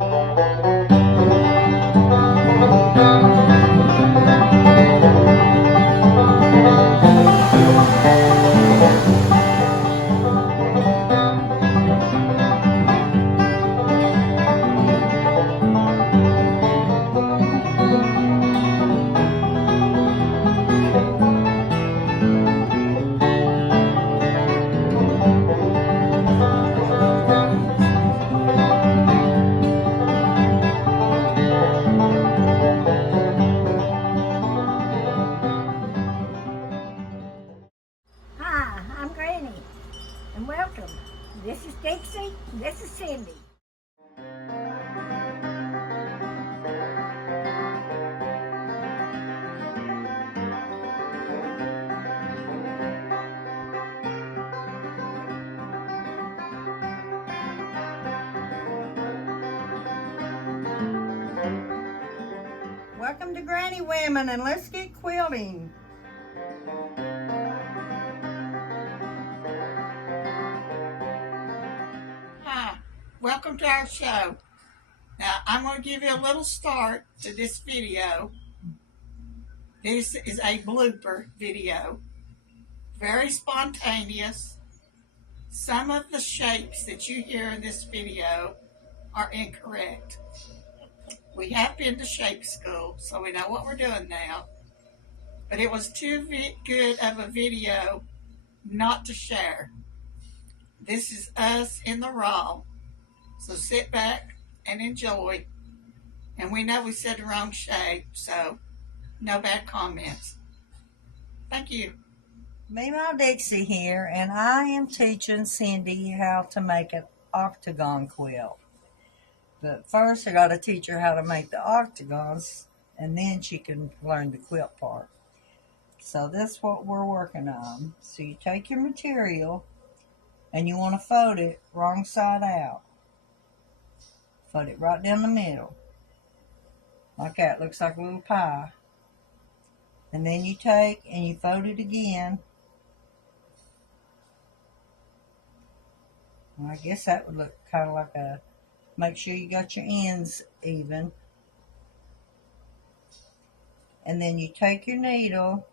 Hi, I'm Granny, and welcome. This is Dixie, this is Cindy. Welcome to Granny Women, and let's get quilting. Hi, welcome to our show. Now, I'm going to give you a little start to this video. This is a blooper video, very spontaneous. Some of the shapes that you hear in this video are incorrect. We have been to shape school, so we know what we're doing now. But it was too good of a video not to share. This is us in the raw. So sit back and enjoy. And we know we said the wrong shape, so no bad comments. Thank you. Meemaw Dixie here, and I am teaching Cindy how to make an octagon quilt. But first I got to teach her how to make the octagons, and then she can learn the quilt part. So that's what we're working on. So you take your material and you want to fold it wrong side out. Fold it right down the middle. Like that. Looks like a little pie. And then you take and you fold it again. Well, I guess that would look kind of like a, make sure you got your ends even. And then you take your needle,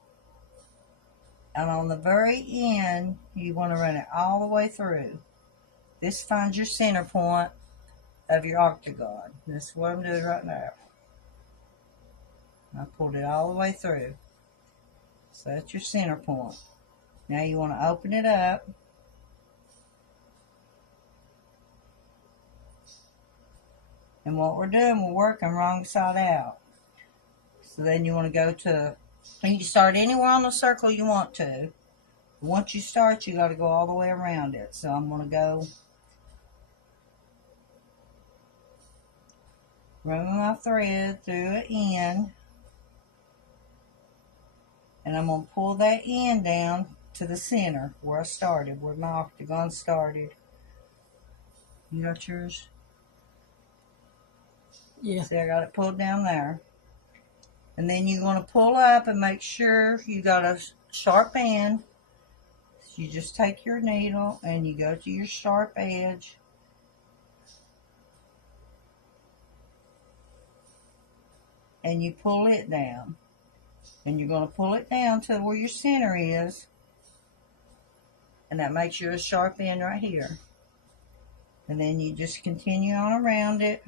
and on the very end, you want to run it all the way through. This finds your center point of your octagon. This is what I'm doing right now. I pulled it all the way through. So that's your center point. Now you want to open it up. And what we're doing, we're working wrong side out. So then you want to go to, you can start anywhere on the circle you want to. Once you start, you got to go all the way around it. So I'm going to go, run my thread through an end. And I'm going to pull that end down to the center where I started, where my octagon started. You got yours? Yeah. See, I got it pulled down there. And then you're going to pull up and make sure you got a sharp end. So you just take your needle and you go to your sharp edge. And you pull it down. And you're going to pull it down to where your center is. And that makes you a sharp end right here. And then you just continue on around it.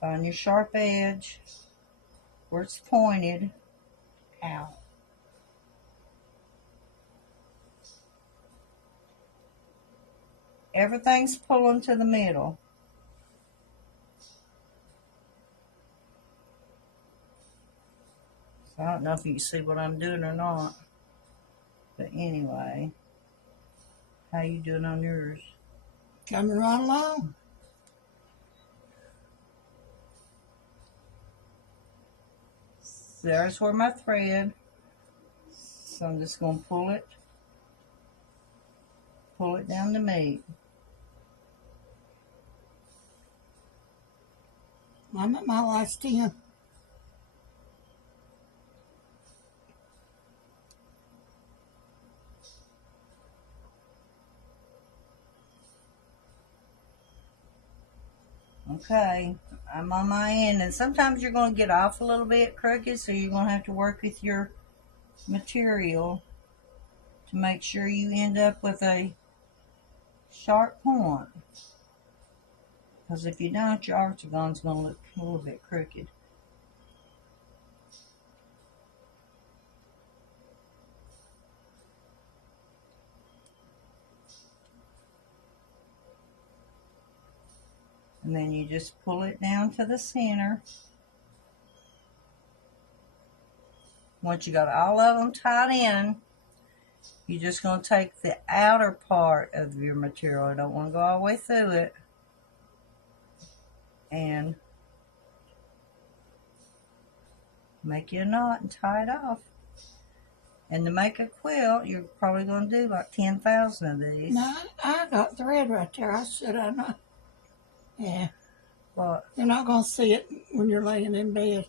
Find your sharp edge where it's pointed. Ow. Everything's pulling to the middle. So I don't know if you can see what I'm doing or not. But anyway, how you doing on yours? Coming right along. There's where my thread. So I'm just going to pull it down to meet. I'm at my last 10. Okay, I'm on my end, and sometimes you're going to get off a little bit crooked, so you're going to have to work with your material to make sure you end up with a sharp point. Because if you don't, your octagon's going to look a little bit crooked. And then you just pull it down to the center. Once you got all of them tied in, you're just going to take the outer part of your material. I don't want to go all the way through it. And make you a knot and tie it off. And to make a quilt, you're probably going to do like 10,000 of these. No, I got thread right there. I should have not. Yeah. But You're not going to see it when you're laying in bed.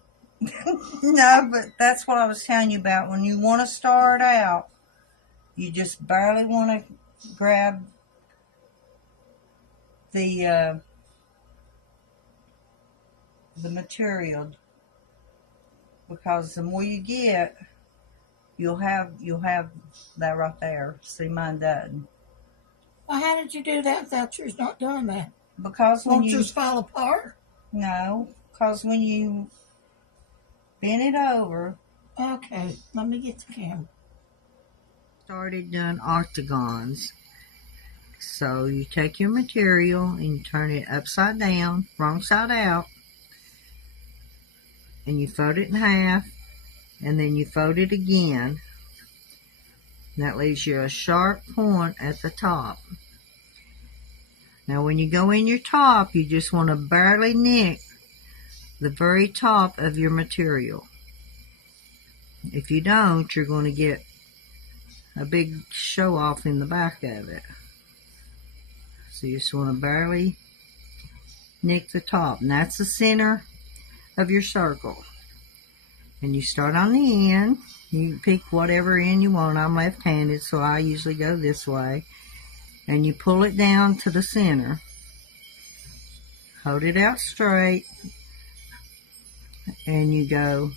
no, but that's what I was telling you about. When you want to start out, you just barely want to grab the material, because the more you get, you'll have that right there. See, mine doesn't. Well, how did you do that without yours not doing that? Because when Won't you yours fall apart? no, because when you bend it over. Okay, let me get the camera. Started doing octagons. So you take your material and you turn it upside down, wrong side out, and you fold it in half, and then you fold it again. And that leaves you a sharp point at the top. Now when you go in your top, you just want to barely nick the very top of your material. If you don't, you're going to get a big show off in the back of it. So you just want to barely nick the top, and that's the center of your circle. And you start on the end. You pick whatever end you want. I'm left-handed, so I usually go this way. And you pull it down to the center. Hold it out straight. And you go,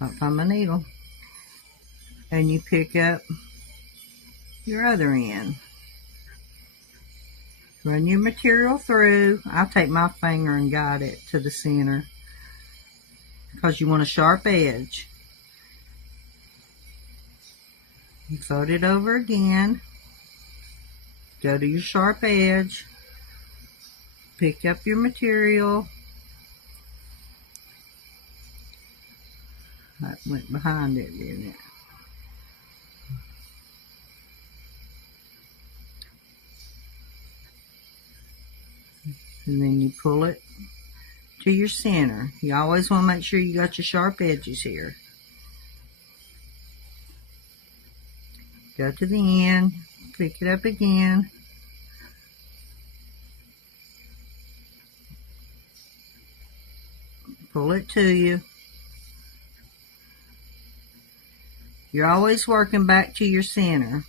can't find my needle. And you pick up your other end. Run your material through. I'll take my finger and guide it to the center, because you want a sharp edge. You fold it over again. Go to your sharp edge. Pick up your material. That went behind it, didn't it? And then you pull it to your center. You always want to make sure you got your sharp edges here. Go to the end, pick it up again. Pull it to you. You're always working back to your center.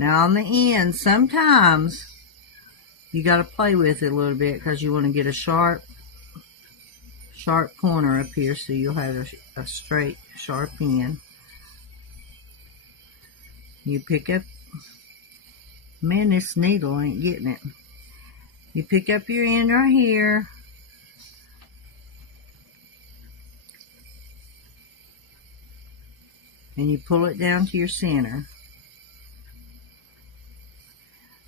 Now on the end, sometimes you got to play with it a little bit, because you want to get a sharp corner up here, so you'll have a straight, sharp end. You pick up, man, this needle ain't getting it. You pick up your end right here. And you pull it down to your center.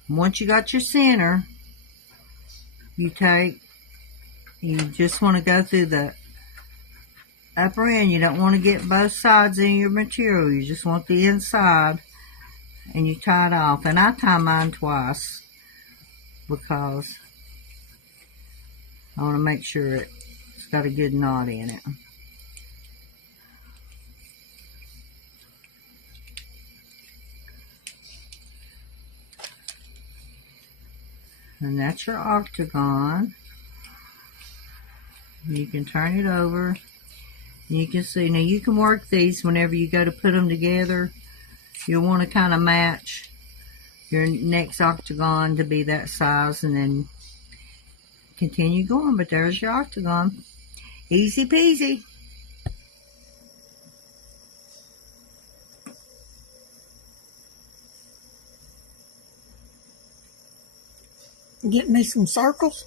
Once you got your center, you just want to go through the upper end. You don't want to get both sides in your material. You just want the inside, and you tie it off. And I tie mine twice, because I want to make sure it's got a good knot in it. And that's your octagon. You can turn it over. You can see, now you can work these whenever you go to put them together. You'll want to kind of match your next octagon to be that size and then continue going. But there's your octagon. Easy peasy. Get me some circles.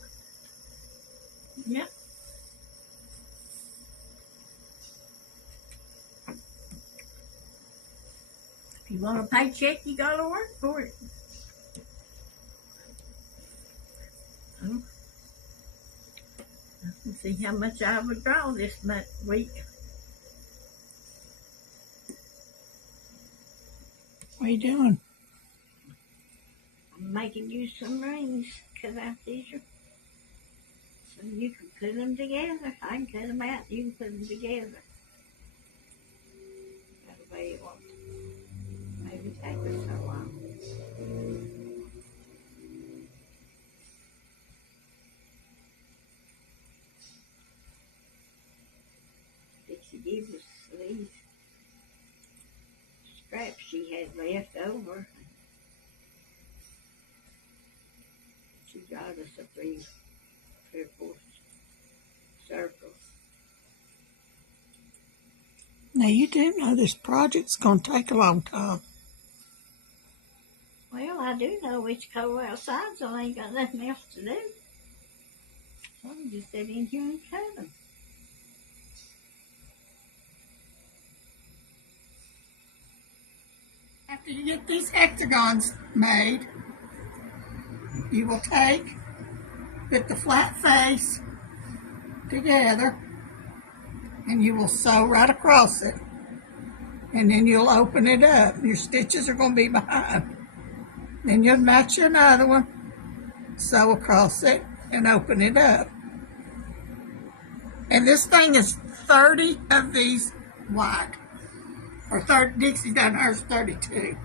Yep. If you want a paycheck, you gotta work for it. Let's see how much I would draw this week. What are you doing? I'm making you some rings, cut out these, so you can put them together. I can cut them out, you can put them together. That way it won't maybe take us so long. Dixie gave us these scraps she had left over. She got us a 3 or 4 circles. Now you do know this project's going to take a long time. Well, I do know it's cold outside, so I ain't got nothing else to do. So I can just sit in here and cut them. After you get these hexagons made, you will put the flat face together, and you will sew right across it. And then you'll open it up. Your stitches are going to be behind. Then you'll match another one, sew across it, and open it up. And this thing is 30 of these wide. Or 30, Dixie done hers 32.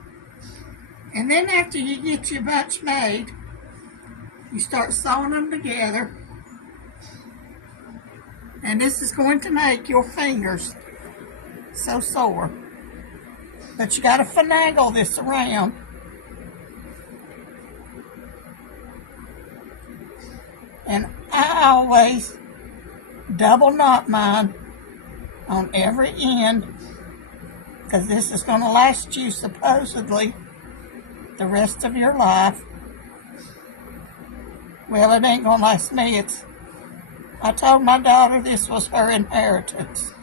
And then after you get your bunch made, you start sewing them together. And this is going to make your fingers so sore. But you got to finagle this around. And I always double knot mine on every end, because this is going to last you supposedly the rest of your life. Well, it ain't going to last me. I told my daughter this was her inheritance.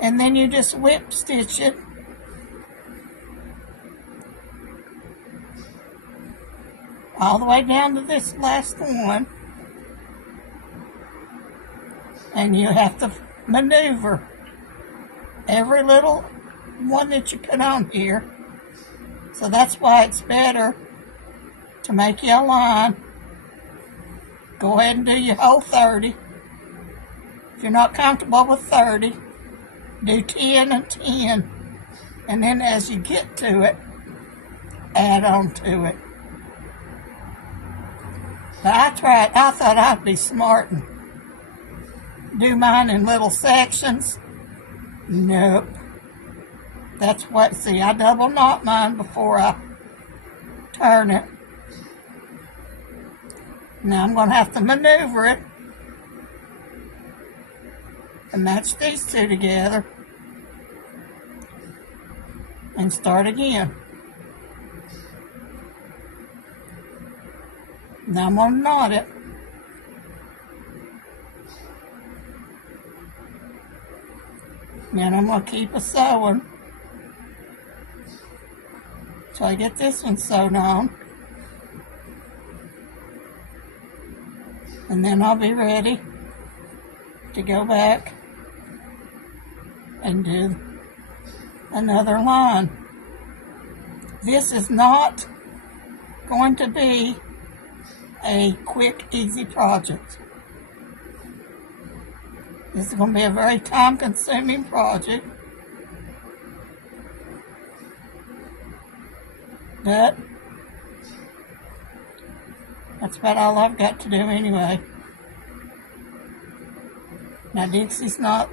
And then you just whip stitch it. All the way down to this last one. And you have to maneuver every little one that you put on here. So that's why it's better to make you a line. Go ahead and do your whole 30. If you're not comfortable with 30, do 10 and 10. And then as you get to it, add on to it. But I thought I'd be smart and do mine in little sections. Nope. That's what, see, I double knot mine before I turn it. Now I'm going to have to maneuver it and match these two together and start again. Now I'm going to knot it. Then I'm going to keep a sewing till I get this one sewed on. And then I'll be ready to go back and do another line. This is not going to be a quick, easy project. This is going to be a very time-consuming project. But that's about all I've got to do anyway. Now Dixie's not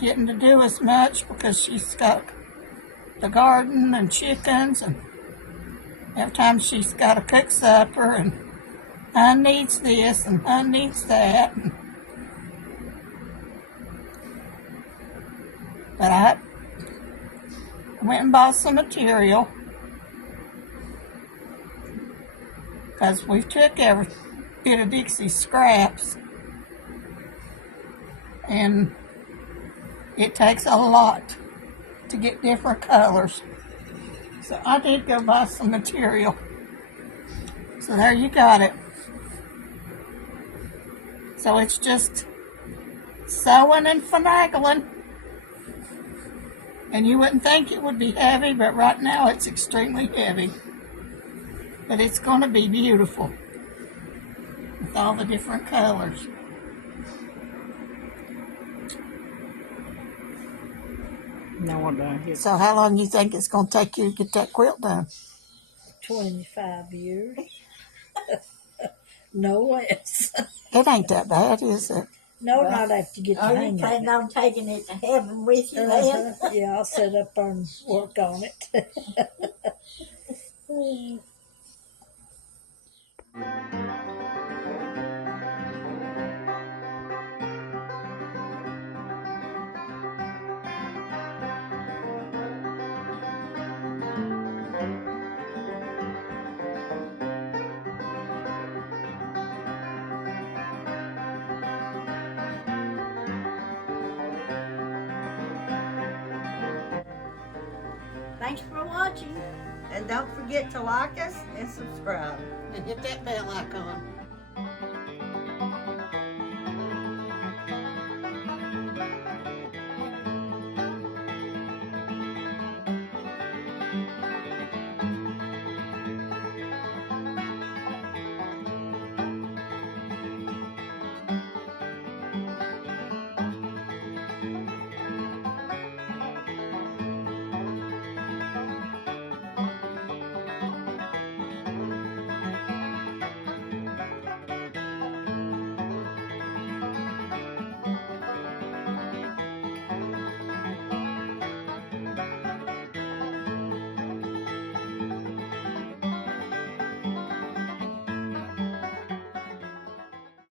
getting to do as much because she's got the garden and chickens, and every time she's got to cook supper, and Hun needs this and Hun needs that. But I went and bought some material because we took every bit of Dixie's scraps, and it takes a lot to get different colors. So I did go buy some material. So there you got it. So it's just sewing and finagling. And you wouldn't think it would be heavy, but right now it's extremely heavy. But it's going to be beautiful with all the different colors. Now what do I hear? So how long do you think it's going to take you to get that quilt done? 25 years. No less. It ain't that bad, is it? No, not after you get the Are you hang of planning it. on taking it to heaven with you then? Yeah, I'll sit up there and work on it. Thanks for watching. And don't forget to like us and subscribe. And hit that bell icon.